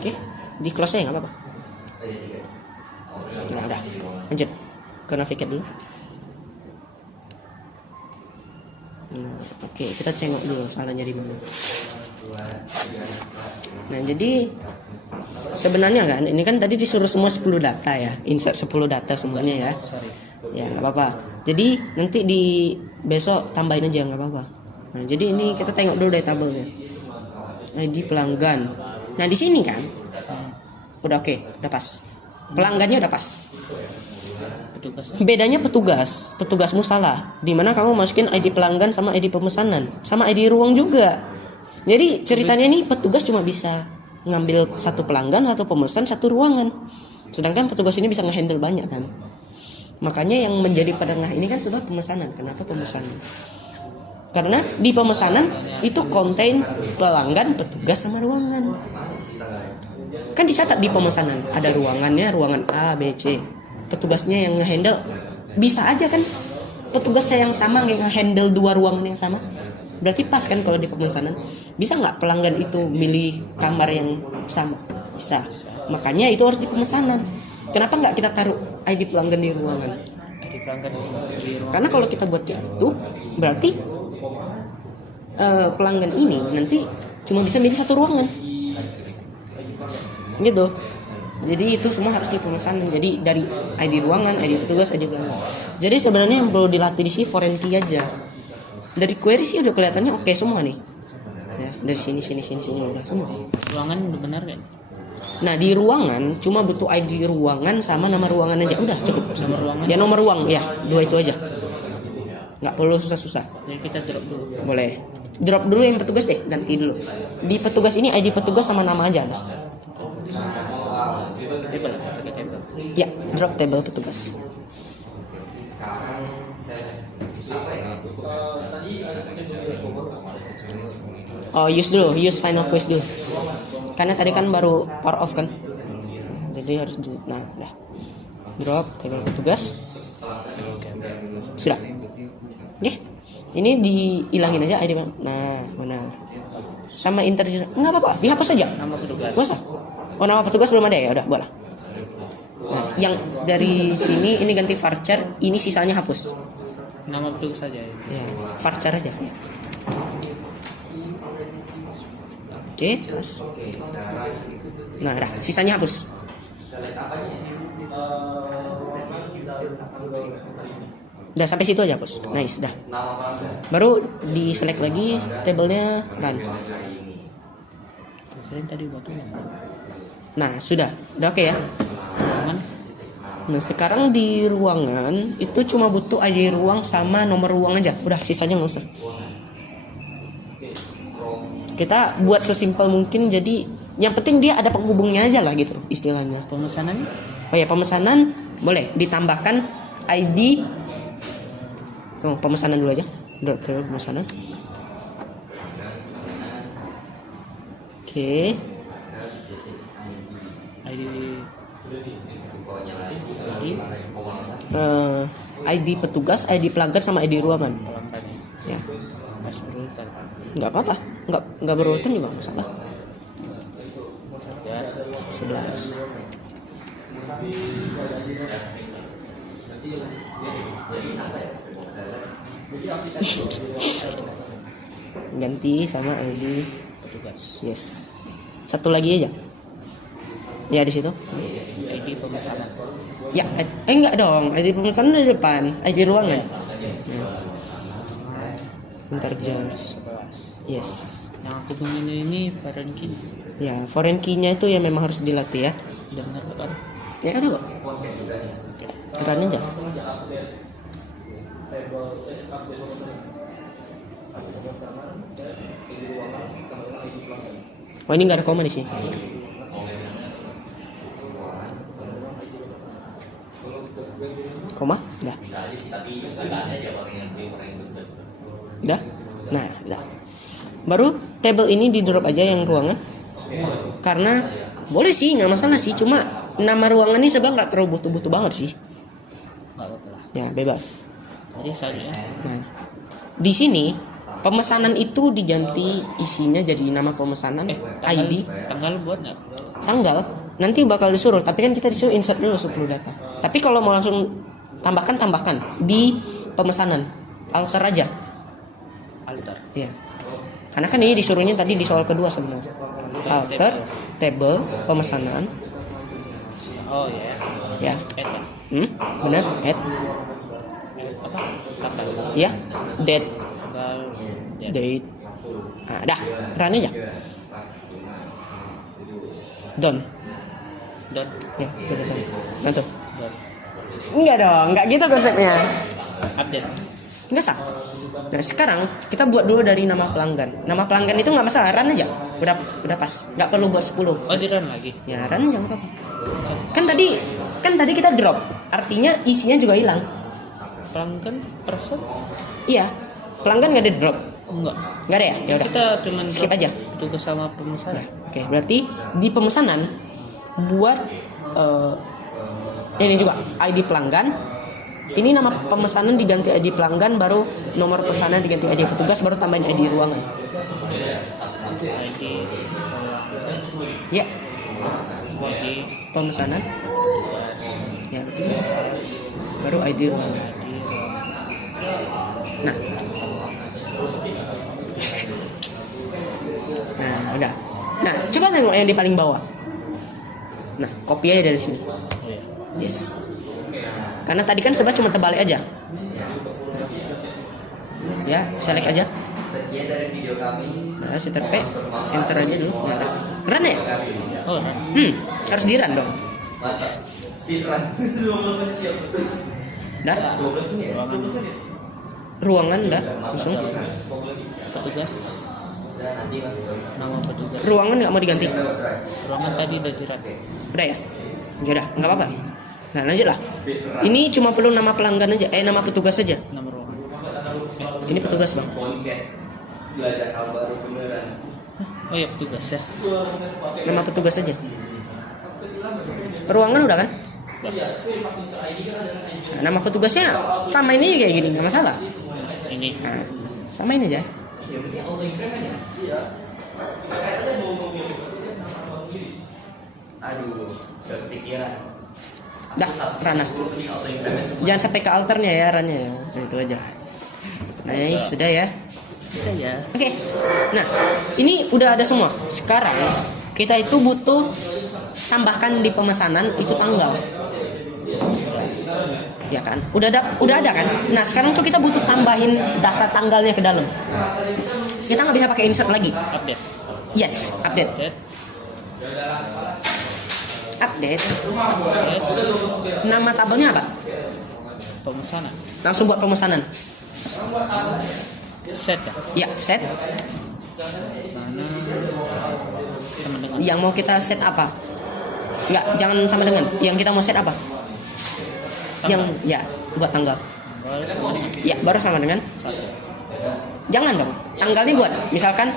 Oke, di close aja nggak apa-apa. Nah udah, lanjut ke navigate dulu. Nah, oke, kita cengok dulu salahnya di mana. Nah jadi sebenarnya kan ini kan tadi disuruh semua 10 data ya, insert 10 data semuanya ya. Ya nggak apa-apa. Jadi nanti di besok tambahin aja nggak apa-apa. Nah jadi ini kita tengok dulu deh tabelnya. ID pelanggan. Nah di sini kan udah oke, udah pas. Pelanggannya udah pas. Bedanya petugasmu salah. Dimana kamu masukin ID pelanggan sama ID pemesanan, sama ID ruang juga. Jadi ceritanya ini petugas cuma bisa ngambil satu pelanggan, satu pemesan, satu ruangan. Sedangkan petugas ini bisa ngehandle banyak kan. Makanya yang menjadi penengah ini kan sudah pemesanan. Kenapa pemesanan? Karena di pemesanan itu konten pelanggan, petugas sama ruangan. Kan dicatat di pemesanan ada ruangannya, ruangan A, B, C. Petugasnya yang ngehandle bisa aja kan petugasnya yang sama ngehandle dua ruangan yang sama. Berarti pas kan kalau di pemesanan. Bisa nggak pelanggan itu milih kamar yang sama? Bisa. Makanya itu harus di pemesanan. Kenapa nggak kita taruh ID pelanggan di ruangan? ID pelanggan di ruangan. Karena kalau kita buat kayak itu berarti pelanggan ini nanti cuma bisa milih satu ruangan. Gitu. Jadi itu semua harus di pemesanan. Jadi dari ID ruangan, ID petugas, ID pelanggan. Jadi sebenarnya yang perlu dilatih di sini foreign key aja. Dari query sih udah kelihatannya oke semua nih. Ya, dari sini udah semua. Ruangan udah benar kan? Nah di ruangan cuma butuh ID ruangan sama nama ruangan aja. Udah cukup. Nomor ruangan. Ya nomor ruang ya, dua itu aja. Nggak perlu susah-susah. Jadi kita drop dulu. Boleh. Drop dulu yang petugas deh, ganti dulu. Di petugas ini ID petugas sama nama aja ada. Table, pakai table. Ya, drop table petugas. Oh, use final quest dulu. Karena tadi kan baru power off kan. Nah, jadi harus nah, udah. Drop table petugas. Sudah. Oke. Ini dihilangin aja ID. Nah, mana? Sama integer. Enggak apa-apa, dihapus aja. Nama petugas. Masa? Oh, nama petugas belum ada ya? Udah, boleh. Nah, yang dari sini ini ganti varchar, ini sisanya hapus. Nama petugas saja ya. Ya, varchar aja. Oke, pas. Nah, dah, sisanya hapus. Udah sampai situ aja, Bos. Nice, dah. Baru di select lagi tabelnya run. Tadi waktu. Nah, sudah oke ya. Ruangan. Nah, sekarang di ruangan itu cuma butuh ID ruang sama nomor ruang aja. Udah, sisanya nggak usah. Kita buat sesimpel mungkin, jadi yang penting dia ada penghubungnya aja lah gitu istilahnya. Pemesanan? Oh ya, pemesanan boleh ditambahkan ID. Tuh, pemesanan dulu aja. Daftar pemesanan. Oke. ID petugas, ID pelanggan sama ID ruangan. Ya. Nggak apa-apa. Nggak berurutan juga nggak masalah. 11. Ganti sama ID Petugas. yes. Satu lagi aja. Ya di situ. ID pemesanan. Ya, enggak dong. ID pemesanan di depan, ID ruangan. Ya. Bentar jangan. 11. Yes. Yang aku pengen ini foreign key. Ya, foreign key-nya itu ya memang harus dilatih ya. Sudah benar kan? Ya ada kok. Run aja. Oh, ini nggak ada koma di sini. Koma? Dah. Dah? Nah, dah. Baru table ini di drop aja yang ruangan. Karena boleh sih, nggak masalah sih. Cuma nama ruangan ini sebenarnya nggak terlalu butuh-butuh banget sih. Nggak apa-apa lah. Ya, bebas. Jadi saja. Nah, di sini Pemesanan itu diganti isinya jadi nama pemesanan, ID, tanggal buat nggak? tanggal. Nanti bakal disuruh, tapi kan kita disuruh insert dulu 10 data. Tapi kalau mau langsung tambahkan di pemesanan. Alter aja. Alter. Iya. Karena kan ini disuruhnya tadi di soal kedua sebenarnya. Alter, table, pemesanan. Oh ya. Ya. Add ya. Benar, add. Apa? Tanggal. Ya, date, Tanggal. Ya. date. Nah, dah, run aja. Done. Dot. Ya, udah done. Nah tuh. Dot. Enggak dong, enggak gitu konsepnya. Update. Enggak sah. Nah sekarang kita buat dulu dari nama pelanggan. Nama pelanggan itu nggak masalah, run aja. Udah pas. Nggak perlu buat 10. Oh di run lagi. Ya run aja nggak apa-apa. Kan tadi kita drop. Artinya isinya juga hilang. Pelanggan person? Iya. Pelanggan nggak ada drop. Enggak. Nggak ada ya? Ya udah. Kita cuma Skip aja. Tugas sama pemesan. Nah, oke, berarti di pemesanan buat ini juga ID pelanggan. Ini nama pemesanan diganti ID pelanggan, baru nomor pesanan diganti ID petugas, baru tambahin ID ruangan. ID Ya, ID pemesanan. Ya, petugas. Baru ID ruangan. Nah. Nah, udah. Nah, coba tengok yang di paling bawah. Nah, copy aja dari sini. Yes. Karena tadi kan sebenarnya cuma terbalik aja. Ya, select aja. Nah, Ctrl P, enter aja dulu. Nah, run ya? Oh, Harus di run dong. Dah? Ruangan dah, langsung. petugas. Nama petugas. Ruangan nggak mau diganti? Ruangan tadi udah jerat. Udah ya? Ya udah, nggak apa-apa. Nah, lanjut lah. Ini cuma perlu nama pelanggan aja, nama petugas aja. Nama ruangan. Ini petugas, Bang. Oh ya petugas ya. Nama petugas aja. Ruangan udah kan? Nah, nama petugasnya sama ini kayak gini, nggak masalah. Ini. Nah, samain aja. Dah, Rana. Jangan sampai ke alternya ya, Rana ya. Itu aja. Nice, sudah ya. Sudah ya. Oke. Nah, ini udah ada semua. Sekarang kita itu butuh tambahkan di pemesanan itu tanggal. Ya kan? Udah ada kan? Nah, sekarang tuh kita butuh tambahin data tanggalnya ke dalam. Kita nggak bisa pakai insert lagi. Update. Yes, update. Update. Nama tabelnya apa? Pemesanan. Langsung buat pemesanan. Set ya. Ya, set. Mana sama dengan Yang mau kita set apa? Enggak, jangan sama dengan. Yang kita mau set apa? Yang ya, buat tanggal. tanggal sama dengan Ya, baru sama dengan. 1. Jangan dong. Tanggalnya buat. Misalkan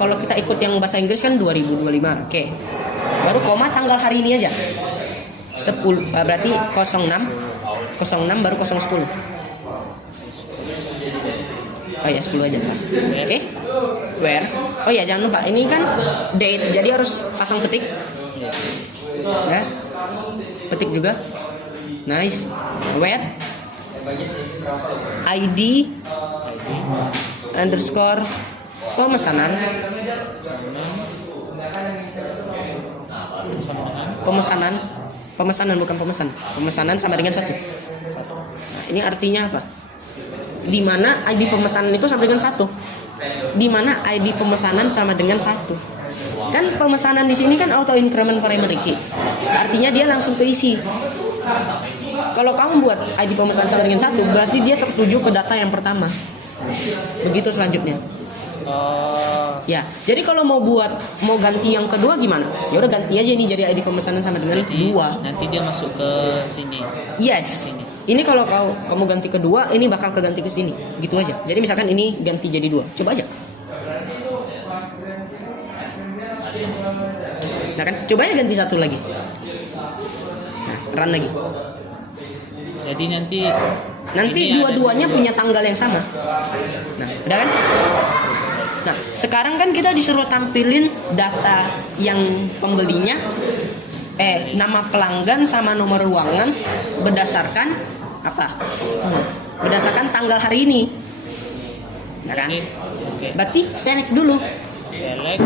kalau kita ikut yang bahasa Inggris kan 2025. Oke. Baru koma tanggal hari ini aja. 10 berarti 06 baru 010. Oh ya 10 aja pas. Oke. Where? Oh ya jangan lupa ini kan date jadi harus pasang petik. Ya. Petik juga. Nice. Where? ID underscore pemesanan bukan pemesanan sama dengan 1. Nah, ini artinya apa? Di mana ID pemesanan itu sama dengan 1. Di mana ID pemesanan sama dengan 1. Kan pemesanan di sini kan auto increment primary key. Artinya dia langsung keisi. Kalau kamu buat ID pemesanan sama dengan 1, berarti dia tertuju ke data yang pertama. Begitu selanjutnya. Ya, jadi kalau mau ganti yang kedua gimana? Ya udah ganti aja ini jadi ID pemesanan sama dengan 2. Nanti dia masuk ke sini. Yes. Ini kalau kamu ganti kedua, ini bakal keganti ke sini. Gitu aja. Jadi misalkan ini ganti jadi 2. Coba aja. Nah kan, coba aja ganti 1 lagi. Nah, run lagi. Jadi nanti Nanti Ini ada dua-duanya dua. punya tanggal yang sama. Nah, udah kan? Nah, sekarang kan kita disuruh tampilin data yang pembelinya, nama pelanggan sama nomor ruangan berdasarkan apa? Berdasarkan tanggal hari ini. Nah, kan? Oke. Berarti select dulu. Select.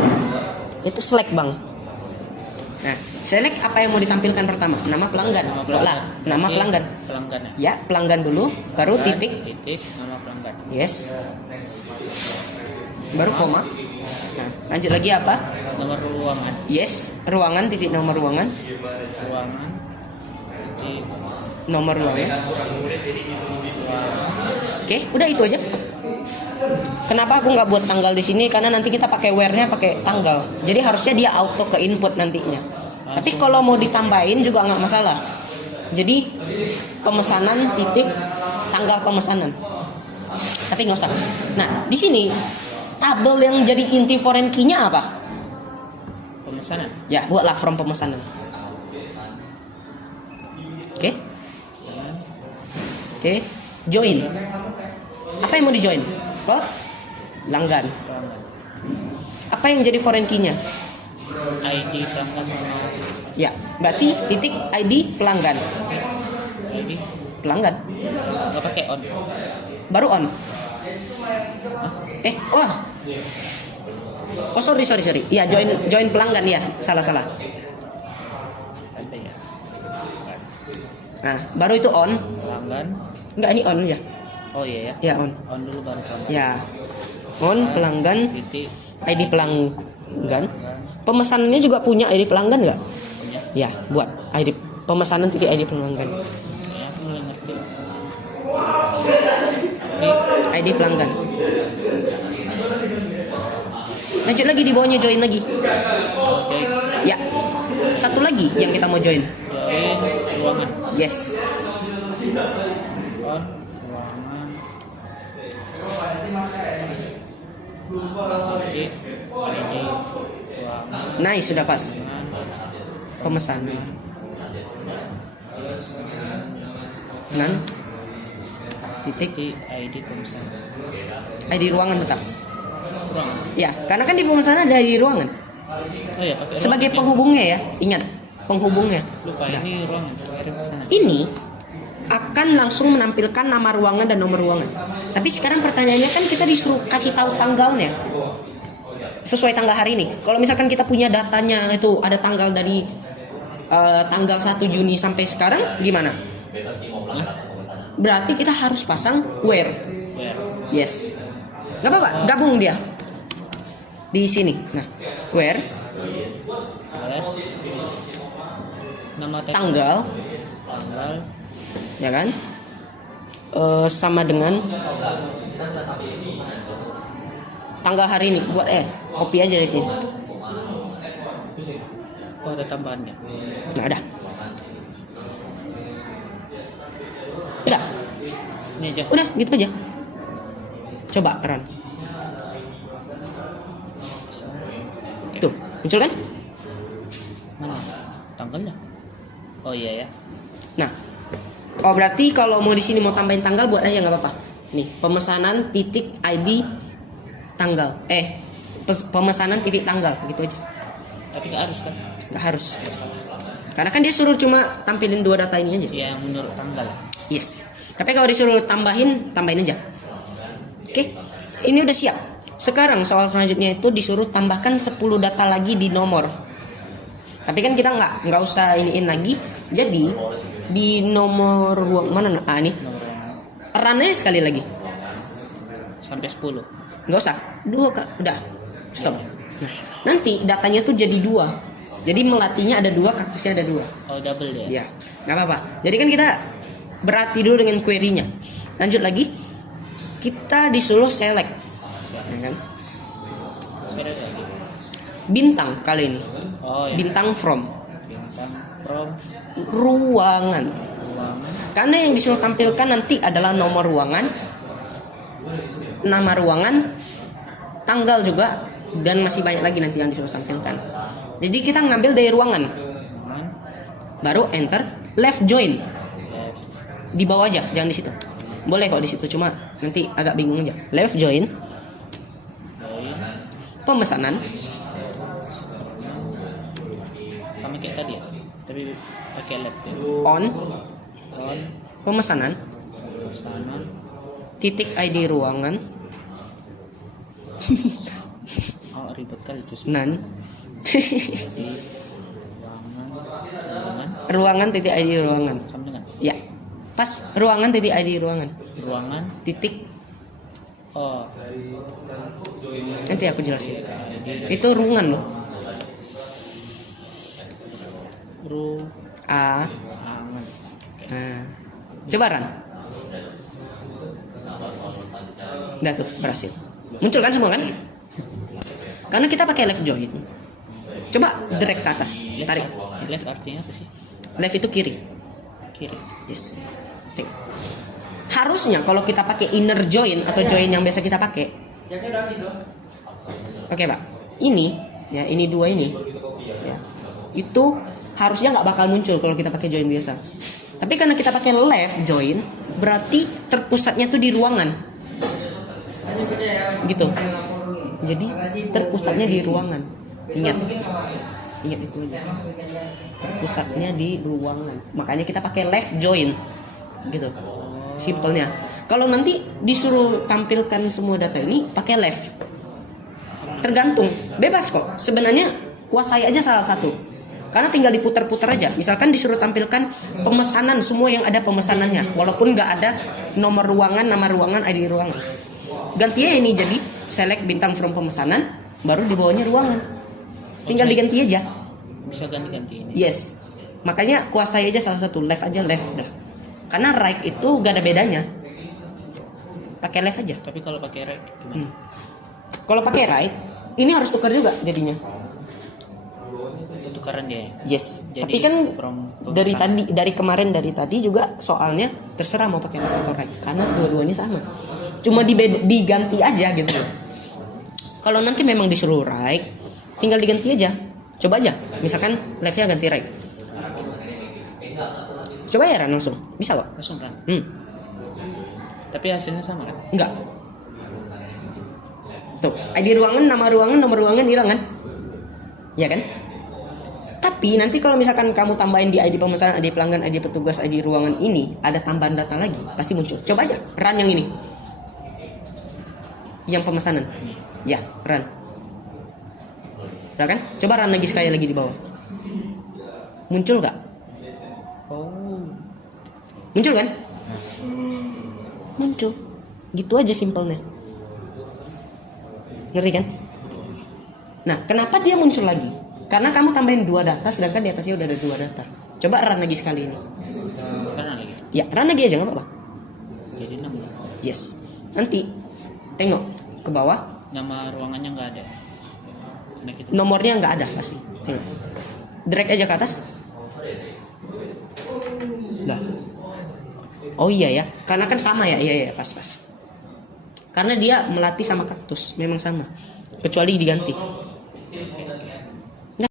Itu select, Bang. Nah, select apa yang mau ditampilkan pertama? Nama pelanggan. Nama Oke, pelanggan. Pelanggan ya. Ya, pelanggan dulu, baru titik. Titik nama pelanggan. Yes. Baru koma. Nah, lanjut lagi apa? Nomor ruangan. Yes, ruangan titik nomor ruangan. Ruangan. Titik. Nomor ruangan. Oke, udah itu aja. Kenapa aku nggak buat tanggal di sini? Karena nanti kita pakai where-nya pakai tanggal. Jadi harusnya dia auto ke input nantinya. Tapi kalau mau ditambahin juga nggak masalah. Jadi pemesanan titik tanggal pemesanan. Tapi nggak usah. Nah, di sini tabel yang jadi inti foreign key-nya apa? Pemesanan. Ya, buatlah from pemesanan. Oke, Pemesanan. oke. Join. Apa yang mau di join? Pelanggan. Pelanggan. Apa yang jadi foreign key-nya? ID pelanggan sama Ya, berarti titik ID pelanggan. ID. Pelanggan. Nggak pakai on. Baru on. Wah. Oh, sorry. Iya, join pelanggan ya. Salah. Ada ya. Nah, baru itu on. Pelanggan. Enggak, ini on ya. Oh iya ya. Ya, on. On dulu baru pelanggan. Ya. On pelanggan, Titik. ID pelanggan. Pemesanannya juga punya ID pelanggan nggak? Punya. Ya, buat ID pemesanan titik ID pelanggan. Ya, aku mulai ngerti. ID pelanggan. Lanjut lagi di bawahnya join lagi. Oh, join. Ya. Satu lagi yang kita mau join. Join ruangan. Yes. On ruangan. Titik. ID ruangan. Nice, sudah pas. Pemesanan. Nan. Titik Titik ID pemesanan. ID ruangan tetap. Ruangan. Ya, karena kan di pemesanan ada ID ruangan. Oh ya, pakai Sebagai ruangan. penghubungnya ya, ingat penghubungnya. Lupa Nah, ini ruangan. Kirim pesanan. ini akan langsung menampilkan nama ruangan dan nomor ruangan. Tapi sekarang pertanyaannya kan kita disuruh kasih tahu tanggalnya sesuai tanggal hari ini. Kalau misalkan kita punya datanya itu ada tanggal dari tanggal 1 Juni sampai sekarang, gimana? Berarti kita harus pasang where. Where? Yes. Gak apa-apa, gabung dia di sini. Nah, where Where? Nama tab. tanggal, Tanggal. ya kan? Sama dengan tanggal hari ini. Buat copy aja di sini. Oh, ada tambahannya. Nah, ada. Udah, Ini aja. udah gitu aja. Coba run. Tuh, muncul kan? Mana? Tanggalnya? Oh iya ya. Nah, oh berarti kalau mau di sini mau tambahin tanggal buat aja nggak apa-apa. Nih, pemesanan titik ID tanggal. Pemesanan titik tanggal gitu aja. Tapi nggak harus kan? Nggak harus. Karena kan dia suruh cuma tampilin dua data ini aja. Yang menurut tanggal. Yes. Tapi kalau disuruh tambahin aja. Oke. Ini udah siap. Sekarang soal selanjutnya itu disuruh tambahkan 10 data lagi di nomor. Tapi kan kita nggak usah iniin lagi. Jadi di nomor ruang mana? Ini. Nomor Run aja sekali lagi. sampai 10. Nggak usah. 2 Kak. Udah. Stop. Nah, nanti datanya tuh jadi 2. Jadi melatihnya ada 2, kaktusnya ada 2. Oh, double ya. Ya, nggak apa-apa. Jadi kan kita berarti dulu dengan query-nya. Lanjut lagi. Kita disuruh select. Ya kan? Beda lagi. Bintang kali ini. Oh ya. Bintang from Bintang from ruangan. ruangan. Karena yang disuruh tampilkan nanti adalah nomor ruangan, nama ruangan, tanggal juga, dan masih banyak lagi nanti yang disuruh tampilkan. Jadi kita ngambil dari ruangan, Ruangan. baru enter, left join. Left. Di bawah aja, jangan di situ. Boleh kok di situ, cuma nanti agak bingung aja. Left join, Join. pemesanan, Sama kayak tadi ya. Tapi pakai left ya. on, On. pemesanan, Pesanan. titik ID ruangan, Oh ribet kali terus. nan, Di ruangan. ruangan titik ID ruangan. Sama dengan Ya, pas ruangan titik ID ruangan, ruangan. titik. Oh. Nanti aku jelasin. Itu ruangan loh. A. Ruangan. Nah, coba Ran. Udah tuh berhasil. Muncul kan semua kan? Karena kita pakai left join. Coba drag ke atas, tarik. Left artinya apa sih? Left itu kiri. Kiri. Yes. Tengok. Harusnya kalau kita pakai inner join atau join yang biasa kita pakai. Oke, Pak. Ini, ya ini dua ini. Ya. Itu harusnya nggak bakal muncul kalau kita pakai join biasa. Tapi karena kita pakai left join, berarti terpusatnya tuh di ruangan. Gitu. Jadi terpusatnya di ruangan. Ingat itu aja. Terpusatnya di ruangan. Makanya kita pakai left join. Gitu. Simpelnya. Kalau nanti disuruh tampilkan semua data ini pakai left. Tergantung, bebas kok. Sebenarnya kuasai aja salah satu. Karena tinggal diputar-putar aja. Misalkan disuruh tampilkan pemesanan, semua yang ada pemesanannya, walaupun nggak ada nomor ruangan, nama ruangan, ID ruangan. Gantinya ini jadi select bintang from pemesanan, baru di bawahnya ruangan. Tinggal diganti aja. Bisa ganti-ganti ini. Yes. Makanya kuasai aja salah satu, left aja left dah. Karena right itu gak ada bedanya. Pakai left aja. Tapi kalau pakai right gimana? Kalau pakai right, ini harus tukar juga jadinya. Tukaran dia. Yes. Jadi Tapi kan from dari pemesanan. dari tadi juga soalnya terserah mau pakai left atau right karena dua-duanya sama. Cuma diganti aja gitu. Kalau nanti memang disuruh right, tinggal diganti aja. Coba aja. Misalkan leftnya ganti right. Coba ya Ran langsung. Bisa kok. Langsung kan. Tapi hasilnya sama kan? Enggak. Tuh, ID ruangan, nama ruangan, nomor ruangan hilang kan? Ya kan? Tapi nanti kalau misalkan kamu tambahin di ID pemesanan, ID pelanggan, ID petugas, ID ruangan ini ada tambahan data lagi, pasti muncul. Coba aja, run yang ini. Yang pemesanan. Ya, run. Udah kan? Coba run lagi sekali lagi di bawah. Muncul nggak? Oh. Muncul kan? Muncul. Gitu aja simpelnya. Ngerti kan? Nah, kenapa dia muncul lagi? Karena kamu tambahin 2 data, sedangkan di atasnya udah ada 2 data. Coba run lagi sekali ini. Karena lagi. Ya, run lagi aja nggak apa-apa. Jadi 6. Yes. Nanti tengok ke bawah, Nama ruangannya nggak ada. Karena kita nomornya nggak ada pasti. Tengok. Drag aja ke atas. Lah. Oh iya ya, karena kan sama ya. Iya pas. Karena dia melatih sama kaktus, memang sama. Kecuali diganti.